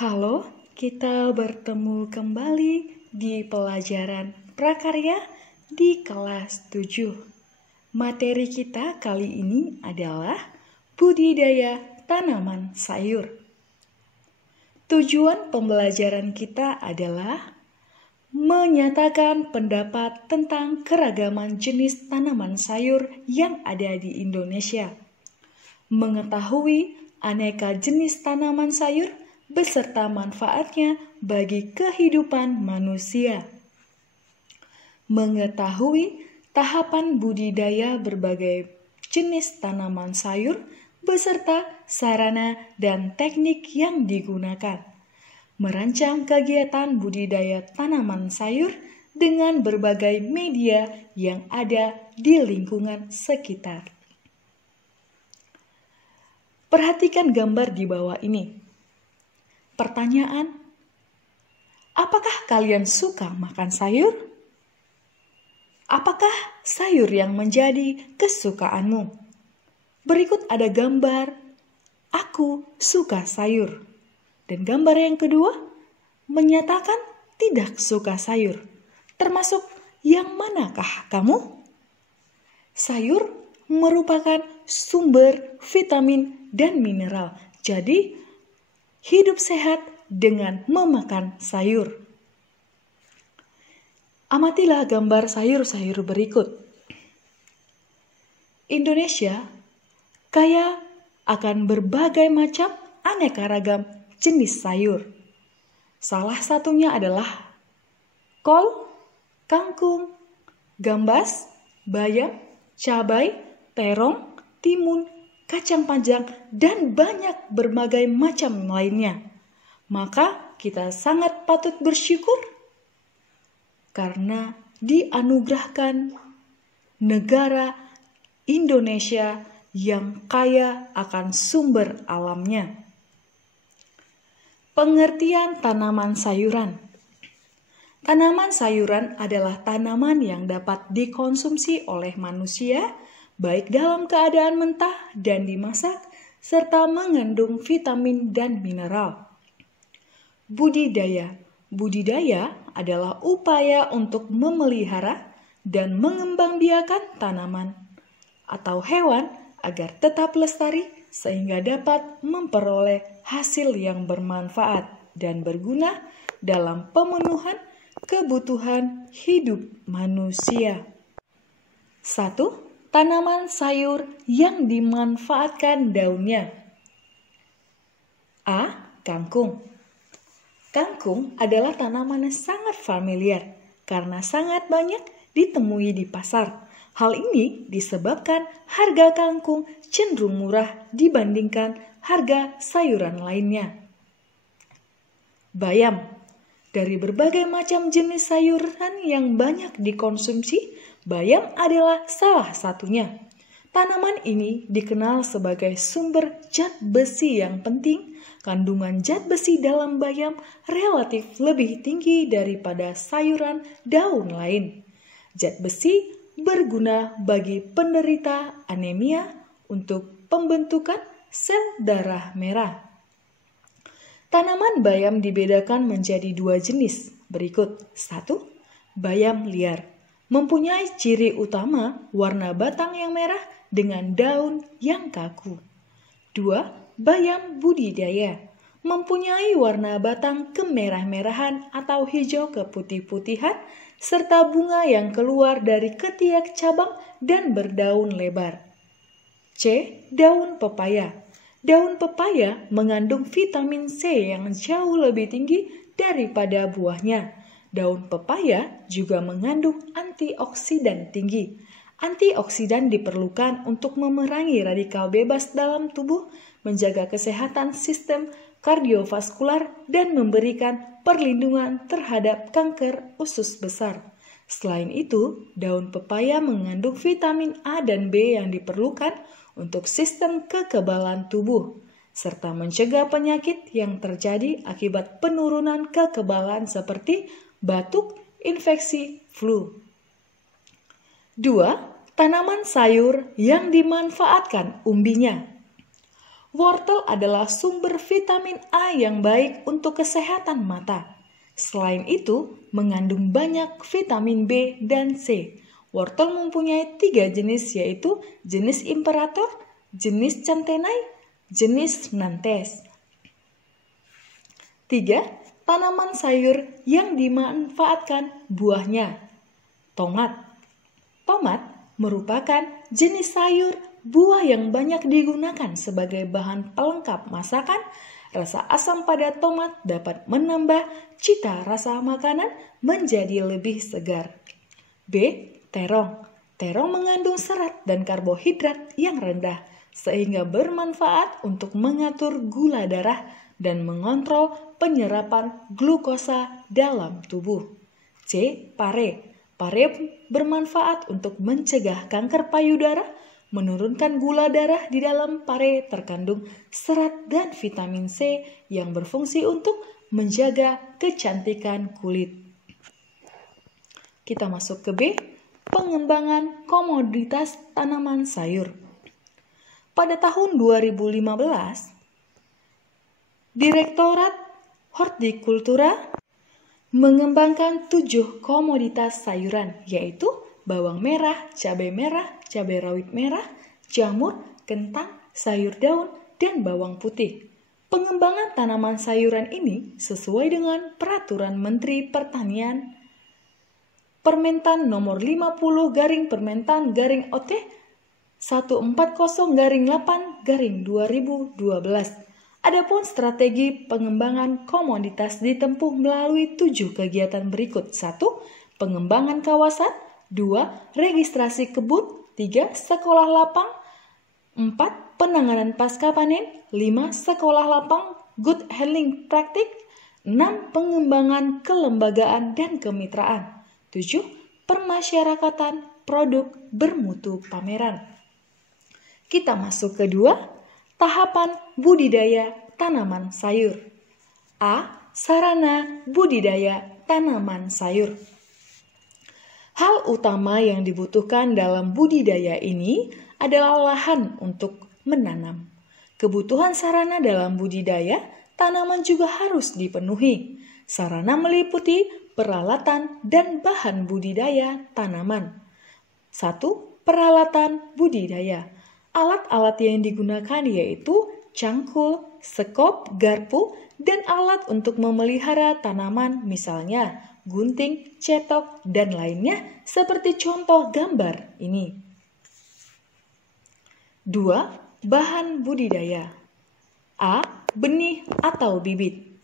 Halo, kita bertemu kembali di pelajaran prakarya di kelas 7. Materi kita kali ini adalah budidaya tanaman sayur. Tujuan pembelajaran kita adalah menyatakan pendapat tentang keragaman jenis tanaman sayur yang ada di Indonesia, mengetahui aneka jenis tanaman sayur beserta manfaatnya bagi kehidupan manusia, mengetahui tahapan budidaya berbagai jenis tanaman sayur beserta sarana dan teknik yang digunakan, merancang kegiatan budidaya tanaman sayur dengan berbagai media yang ada di lingkungan sekitar. Perhatikan gambar di bawah ini. Pertanyaan, apakah kalian suka makan sayur? Apakah sayur yang menjadi kesukaanmu? Berikut ada gambar, aku suka sayur. Dan gambar yang kedua, menyatakan tidak suka sayur. Termasuk yang manakah kamu? Sayur merupakan sumber vitamin dan mineral. Jadi, hidup sehat dengan memakan sayur. Amatilah gambar sayur-sayur berikut. Indonesia kaya akan berbagai macam aneka ragam jenis sayur. Salah satunya adalah kol, kangkung, gambas, bayam, cabai, terong, timun, kacang panjang, dan banyak berbagai macam lainnya. Maka kita sangat patut bersyukur karena dianugerahkan negara Indonesia yang kaya akan sumber alamnya. Pengertian tanaman sayuran. Tanaman sayuran adalah tanaman yang dapat dikonsumsi oleh manusia baik dalam keadaan mentah dan dimasak, serta mengandung vitamin dan mineral. Budidaya. Budidaya adalah upaya untuk memelihara dan mengembangbiakan tanaman atau hewan agar tetap lestari sehingga dapat memperoleh hasil yang bermanfaat dan berguna dalam pemenuhan kebutuhan hidup manusia. 1. Tanaman sayur yang dimanfaatkan daunnya. A. Kangkung. Kangkung adalah tanaman yang sangat familiar karena sangat banyak ditemui di pasar. Hal ini disebabkan harga kangkung cenderung murah dibandingkan harga sayuran lainnya. Bayam. Dari berbagai macam jenis sayuran yang banyak dikonsumsi, bayam adalah salah satunya. Tanaman ini dikenal sebagai sumber zat besi yang penting. Kandungan zat besi dalam bayam relatif lebih tinggi daripada sayuran daun lain. Zat besi berguna bagi penderita anemia untuk pembentukan sel darah merah. Tanaman bayam dibedakan menjadi 2 jenis berikut. 1. Bayam liar. Mempunyai ciri utama warna batang yang merah dengan daun yang kaku. 2. Bayam budidaya. Mempunyai warna batang kemerah-merahan atau hijau keputih-putihan serta bunga yang keluar dari ketiak cabang dan berdaun lebar. C. Daun pepaya. Daun pepaya mengandung vitamin C yang jauh lebih tinggi daripada buahnya. Daun pepaya juga mengandung antioksidan tinggi. Antioksidan diperlukan untuk memerangi radikal bebas dalam tubuh, menjaga kesehatan sistem kardiovaskular, dan memberikan perlindungan terhadap kanker usus besar. Selain itu, daun pepaya mengandung vitamin A dan B yang diperlukan untuk sistem kekebalan tubuh, serta mencegah penyakit yang terjadi akibat penurunan kekebalan seperti batuk, infeksi, flu. 2. Tanaman sayur yang dimanfaatkan umbinya. Wortel adalah sumber vitamin A yang baik untuk kesehatan mata. Selain itu, mengandung banyak vitamin B dan C. Wortel mempunyai 3 jenis, yaitu jenis imperator, jenis centenai, jenis nantes. 3. Tanaman sayur yang dimanfaatkan buahnya. Tomat. Tomat merupakan jenis sayur buah yang banyak digunakan sebagai bahan pelengkap masakan. Rasa asam pada tomat dapat menambah cita rasa makanan menjadi lebih segar. B. Terong. Terong mengandung serat dan karbohidrat yang rendah, sehingga bermanfaat untuk mengatur gula darah dan mengontrol penyerapan glukosa dalam tubuh. C. Pare. Pare bermanfaat untuk mencegah kanker payudara. Menurunkan gula darah. Di dalam pare terkandung serat dan vitamin C yang berfungsi untuk menjaga kecantikan kulit. Kita masuk ke B, pengembangan komoditas tanaman sayur. Pada tahun 2015, Direktorat Hortikultura mengembangkan 7 komoditas sayuran, yaitu bawang merah, cabai rawit merah, jamur, kentang, sayur daun, dan bawang putih. Pengembangan tanaman sayuran ini sesuai dengan Peraturan Menteri Pertanian Permentan nomor 50/Permentan/OT 140/8/2012. Adapun strategi pengembangan komoditas ditempuh melalui 7 kegiatan berikut. 1. Pengembangan kawasan. 2. Registrasi kebun. 3. Sekolah lapang. 4. Penanganan pasca panen. 5. Sekolah lapang good handling praktik. 6. Pengembangan kelembagaan dan kemitraan. 7. Permasyarakatan produk bermutu pameran. Kita masuk ke 2. Tahapan budidaya tanaman sayur. A. Sarana budidaya tanaman sayur. Hal utama yang dibutuhkan dalam budidaya ini adalah lahan untuk menanam. Kebutuhan sarana dalam budidaya tanaman juga harus dipenuhi. Sarana meliputi peralatan dan bahan budidaya tanaman. 1. Peralatan budidaya. Alat-alat yang digunakan yaitu cangkul, sekop, garpu, dan alat untuk memelihara tanaman, misalnya gunting, cetok, dan lainnya seperti contoh gambar ini. 2. Bahan budidaya. A. Benih atau bibit.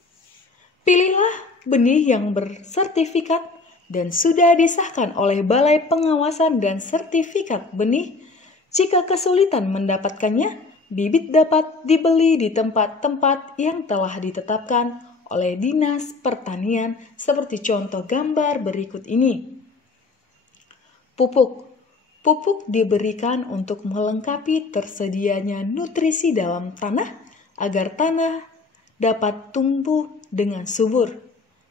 Pilihlah benih yang bersertifikat dan sudah disahkan oleh Balai Pengawasan dan Sertifikat Benih. Jika kesulitan mendapatkannya, bibit dapat dibeli di tempat-tempat yang telah ditetapkan oleh Dinas Pertanian seperti contoh gambar berikut ini. Pupuk. Pupuk diberikan untuk melengkapi tersedianya nutrisi dalam tanah agar tanah dapat tumbuh dengan subur.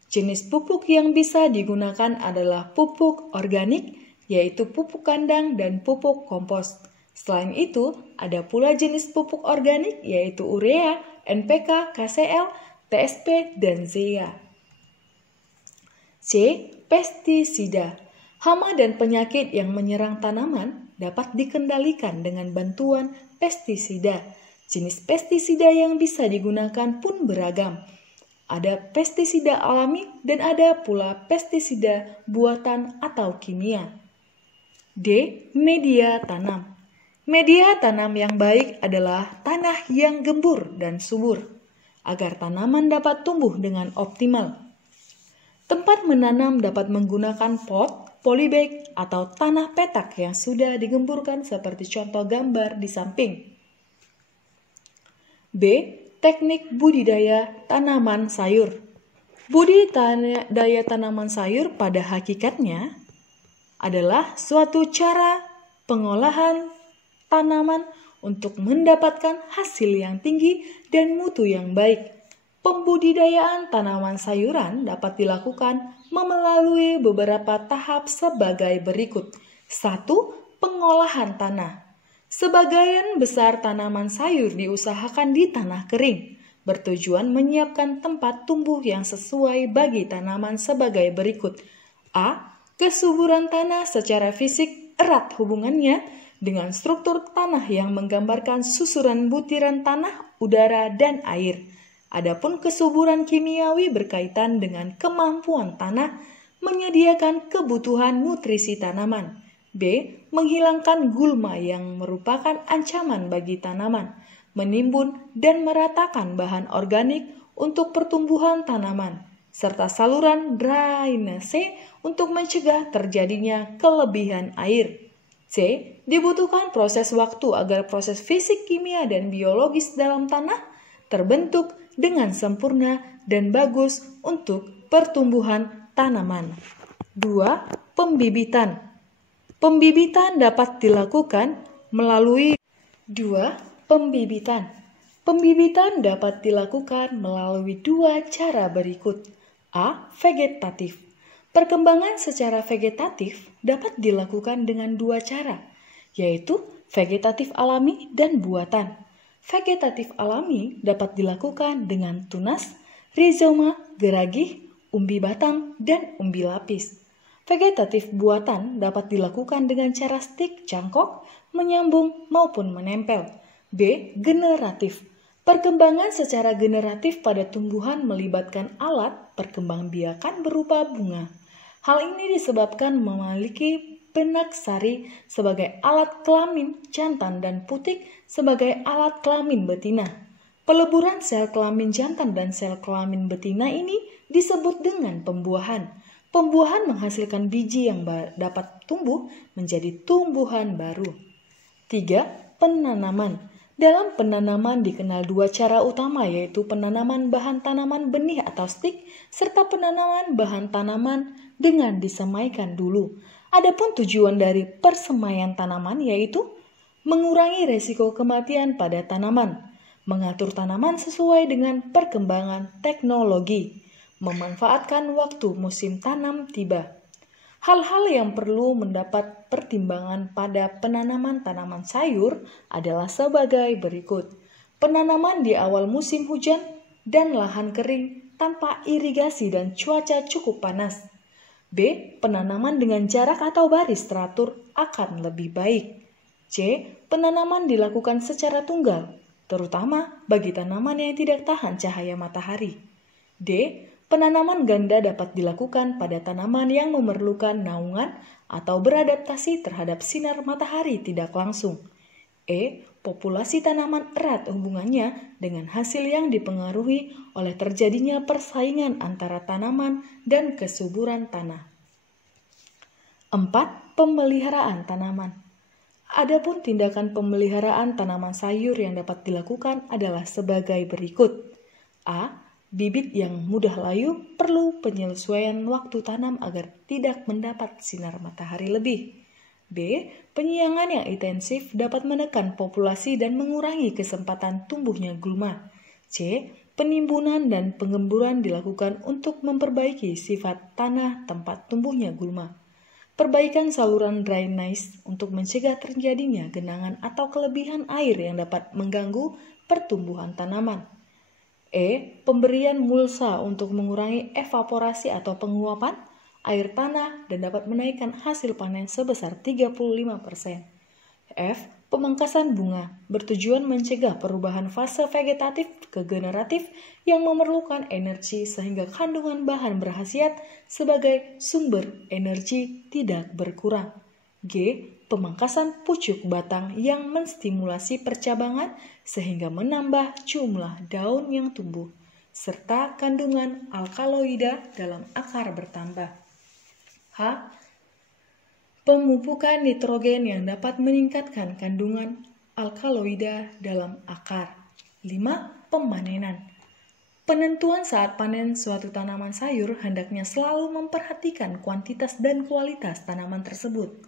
Jenis pupuk yang bisa digunakan adalah pupuk organik, yaitu pupuk kandang dan pupuk kompos. Selain itu, ada pula jenis pupuk organik yaitu urea, NPK, KCL, TSP, dan ZEA. C. Pestisida. Hama dan penyakit yang menyerang tanaman dapat dikendalikan dengan bantuan pestisida. Jenis pestisida yang bisa digunakan pun beragam. Ada pestisida alami dan ada pula pestisida buatan atau kimia. D. Media tanam. Media tanam yang baik adalah tanah yang gembur dan subur, agar tanaman dapat tumbuh dengan optimal. Tempat menanam dapat menggunakan pot, polybag, atau tanah petak yang sudah digemburkan seperti contoh gambar di samping. B. Teknik budidaya tanaman sayur. Budidaya tanaman sayur pada hakikatnya adalah suatu cara pengolahan tanaman untuk mendapatkan hasil yang tinggi dan mutu yang baik. Pembudidayaan tanaman sayuran dapat dilakukan melalui beberapa tahap sebagai berikut. 1. Pengolahan tanah. Sebagian besar tanaman sayur diusahakan di tanah kering, bertujuan menyiapkan tempat tumbuh yang sesuai bagi tanaman sebagai berikut. A. Kesuburan tanah secara fisik erat hubungannya dengan struktur tanah yang menggambarkan susuran butiran tanah, udara, dan air. Adapun kesuburan kimiawi berkaitan dengan kemampuan tanah menyediakan kebutuhan nutrisi tanaman. B. Menghilangkan gulma yang merupakan ancaman bagi tanaman, menimbun dan meratakan bahan organik untuk pertumbuhan tanaman, serta saluran drainase untuk mencegah terjadinya kelebihan air. C. Dibutuhkan proses waktu agar proses fisik, kimia, dan biologis dalam tanah terbentuk dengan sempurna dan bagus untuk pertumbuhan tanaman. 2. Pembibitan. Pembibitan dapat dilakukan melalui Pembibitan dapat dilakukan melalui dua cara berikut. A. Vegetatif. Perkembangan secara vegetatif dapat dilakukan dengan dua cara, yaitu vegetatif alami dan buatan. Vegetatif alami dapat dilakukan dengan tunas, rizoma, geragih, umbi batang, dan umbi lapis. Vegetatif buatan dapat dilakukan dengan cara stik, cangkok, menyambung, maupun menempel. B. Generatif. Perkembangan secara generatif pada tumbuhan melibatkan alat perkembangbiakan berupa bunga. Hal ini disebabkan memiliki benak sari sebagai alat kelamin jantan dan putik sebagai alat kelamin betina. Peleburan sel kelamin jantan dan sel kelamin betina ini disebut dengan pembuahan. Pembuahan menghasilkan biji yang dapat tumbuh menjadi tumbuhan baru. 3. Penanaman. Dalam penanaman dikenal dua cara utama, yaitu penanaman bahan tanaman benih atau stik, serta penanaman bahan tanaman dengan disemaikan dulu. Adapun tujuan dari persemaian tanaman yaitu mengurangi resiko kematian pada tanaman, mengatur tanaman sesuai dengan perkembangan teknologi, memanfaatkan waktu musim tanam tiba. Hal-hal yang perlu mendapat pertimbangan pada penanaman tanaman sayur adalah sebagai berikut. Penanaman di awal musim hujan dan lahan kering tanpa irigasi dan cuaca cukup panas. B. Penanaman dengan jarak atau baris teratur akan lebih baik. C. Penanaman dilakukan secara tunggal, terutama bagi tanaman yang tidak tahan cahaya matahari. D. Penanaman ganda dapat dilakukan pada tanaman yang memerlukan naungan atau beradaptasi terhadap sinar matahari tidak langsung. E. Populasi tanaman erat hubungannya dengan hasil yang dipengaruhi oleh terjadinya persaingan antara tanaman dan kesuburan tanah. 4. Pemeliharaan tanaman. Adapun tindakan pemeliharaan tanaman sayur yang dapat dilakukan adalah sebagai berikut. A. Bibit yang mudah layu perlu penyesuaian waktu tanam agar tidak mendapat sinar matahari lebih. B. Penyiangan yang intensif dapat menekan populasi dan mengurangi kesempatan tumbuhnya gulma. C. Penimbunan dan pengemburan dilakukan untuk memperbaiki sifat tanah tempat tumbuhnya gulma. Perbaikan saluran drainase untuk mencegah terjadinya genangan atau kelebihan air yang dapat mengganggu pertumbuhan tanaman. E. Pemberian mulsa untuk mengurangi evaporasi atau penguapan air tanah dan dapat menaikkan hasil panen sebesar 35%. F. Pemangkasan bunga bertujuan mencegah perubahan fase vegetatif ke generatif yang memerlukan energi sehingga kandungan bahan berkhasiat sebagai sumber energi tidak berkurang. G. Pemangkasan pucuk batang yang menstimulasi percabangan sehingga menambah jumlah daun yang tumbuh, serta kandungan alkaloida dalam akar bertambah. H. Pemupukan nitrogen yang dapat meningkatkan kandungan alkaloida dalam akar. 5. Pemanenan. Penentuan saat panen suatu tanaman sayur hendaknya selalu memperhatikan kuantitas dan kualitas tanaman tersebut.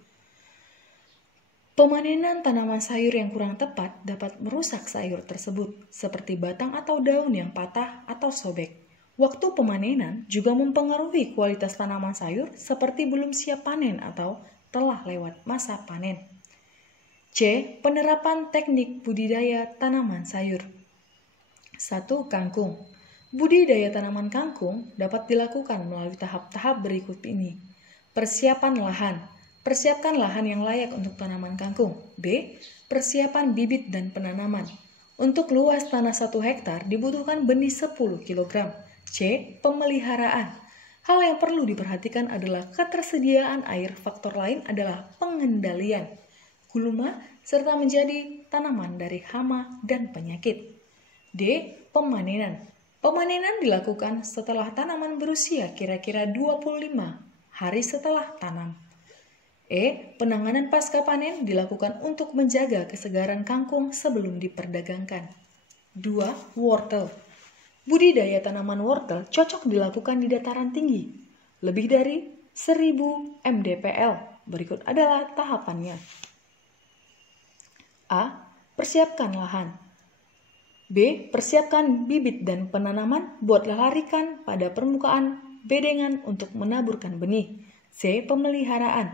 Pemanenan tanaman sayur yang kurang tepat dapat merusak sayur tersebut, seperti batang atau daun yang patah atau sobek. Waktu pemanenan juga mempengaruhi kualitas tanaman sayur seperti belum siap panen atau telah lewat masa panen. C. Penerapan teknik budidaya tanaman sayur. 1. Kangkung. Budidaya tanaman kangkung dapat dilakukan melalui tahap-tahap berikut ini. Persiapan lahan. Persiapkan lahan yang layak untuk tanaman kangkung. B. Persiapan bibit dan penanaman. Untuk luas tanah 1 hektar dibutuhkan benih 10 kg. C. Pemeliharaan. Hal yang perlu diperhatikan adalah ketersediaan air. Faktor lain adalah pengendalian gulma serta menjadi tanaman dari hama dan penyakit. D. Pemanenan. Pemanenan dilakukan setelah tanaman berusia kira-kira 25 hari setelah tanam. E. Penanganan pasca panen dilakukan untuk menjaga kesegaran kangkung sebelum diperdagangkan. 2. Wortel. Budidaya tanaman wortel cocok dilakukan di dataran tinggi, lebih dari 1000 mdpl. Berikut adalah tahapannya. A. Persiapkan lahan. B. Persiapkan bibit dan penanaman, buatlah larikan pada permukaan bedengan untuk menaburkan benih. C. Pemeliharaan.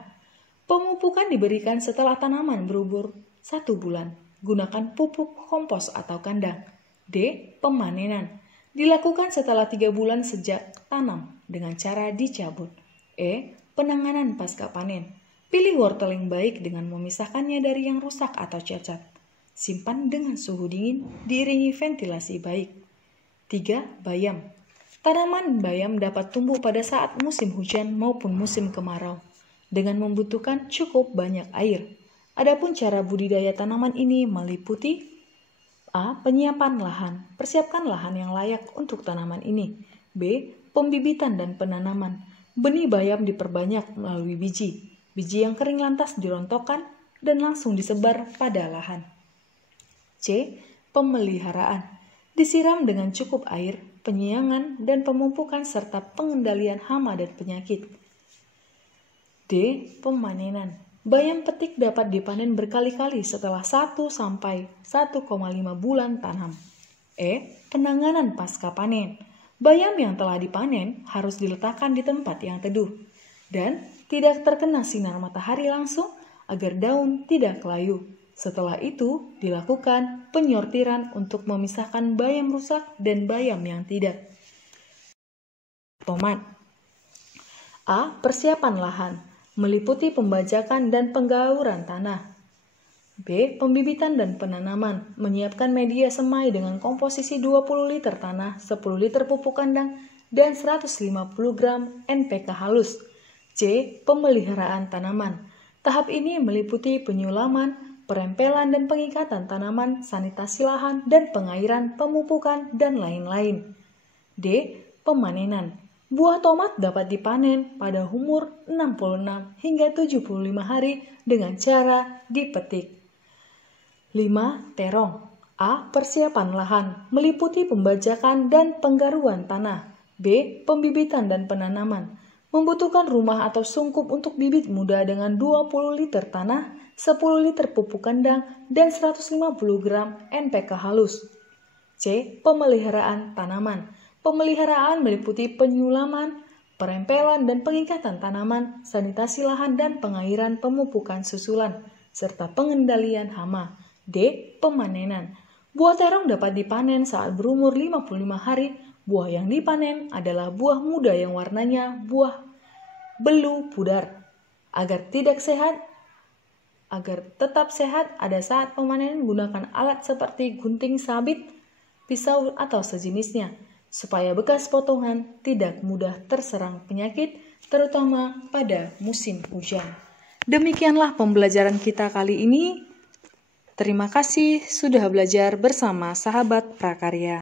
Pemupukan diberikan setelah tanaman berumur 1 bulan. Gunakan pupuk kompos atau kandang. D. Pemanenan. Dilakukan setelah 3 bulan sejak tanam dengan cara dicabut. E. Penanganan pasca panen. Pilih wortel yang baik dengan memisahkannya dari yang rusak atau cacat. Simpan dengan suhu dingin, diiringi ventilasi baik. 3. Bayam. Tanaman bayam dapat tumbuh pada saat musim hujan maupun musim kemarau, dengan membutuhkan cukup banyak air. Adapun cara budidaya tanaman ini meliputi A. Penyiapan lahan. Persiapkan lahan yang layak untuk tanaman ini. B. Pembibitan dan penanaman. Benih bayam diperbanyak melalui biji. Biji yang kering lantas dirontokkan dan langsung disebar pada lahan. C. Pemeliharaan. Disiram dengan cukup air, penyiangan, dan pemupukan serta pengendalian hama dan penyakit. D. Pemanenan. Bayam petik dapat dipanen berkali-kali setelah 1 sampai 1,5 bulan tanam. E. Penanganan pasca panen. Bayam yang telah dipanen harus diletakkan di tempat yang teduh dan tidak terkena sinar matahari langsung agar daun tidak layu. Setelah itu dilakukan penyortiran untuk memisahkan bayam rusak dan bayam yang tidak. Tomat. A. Persiapan lahan. Meliputi pembajakan dan penggauran tanah. B. Pembibitan dan penanaman. Menyiapkan media semai dengan komposisi 20 liter tanah, 10 liter pupuk kandang, dan 150 gram NPK halus. C. Pemeliharaan tanaman. Tahap ini meliputi penyulaman, perempelan dan pengikatan tanaman, sanitasi lahan dan pengairan, pemupukan, dan lain-lain. D. Pemanenan. Buah tomat dapat dipanen pada umur 66 hingga 75 hari dengan cara dipetik. 5. Terong. A. Persiapan lahan. Meliputi pembajakan dan penggaruan tanah. B. Pembibitan dan penanaman. Membutuhkan rumah atau sungkup untuk bibit muda dengan 20 liter tanah, 10 liter pupuk kandang, dan 150 gram NPK halus. C. Pemeliharaan tanaman. Pemeliharaan meliputi penyulaman, perempelan dan pengikatan tanaman, sanitasi lahan dan pengairan, pemupukan susulan, serta pengendalian hama. D. Pemanenan. Buah terong dapat dipanen saat berumur 55 hari. Buah yang dipanen adalah buah muda yang warnanya buah belu pudar. Agar tetap sehat, ada saat pemanenan gunakan alat seperti gunting sabit, pisau atau sejenisnya, supaya bekas potongan tidak mudah terserang penyakit, terutama pada musim hujan. Demikianlah pembelajaran kita kali ini. Terima kasih sudah belajar bersama sahabat prakarya.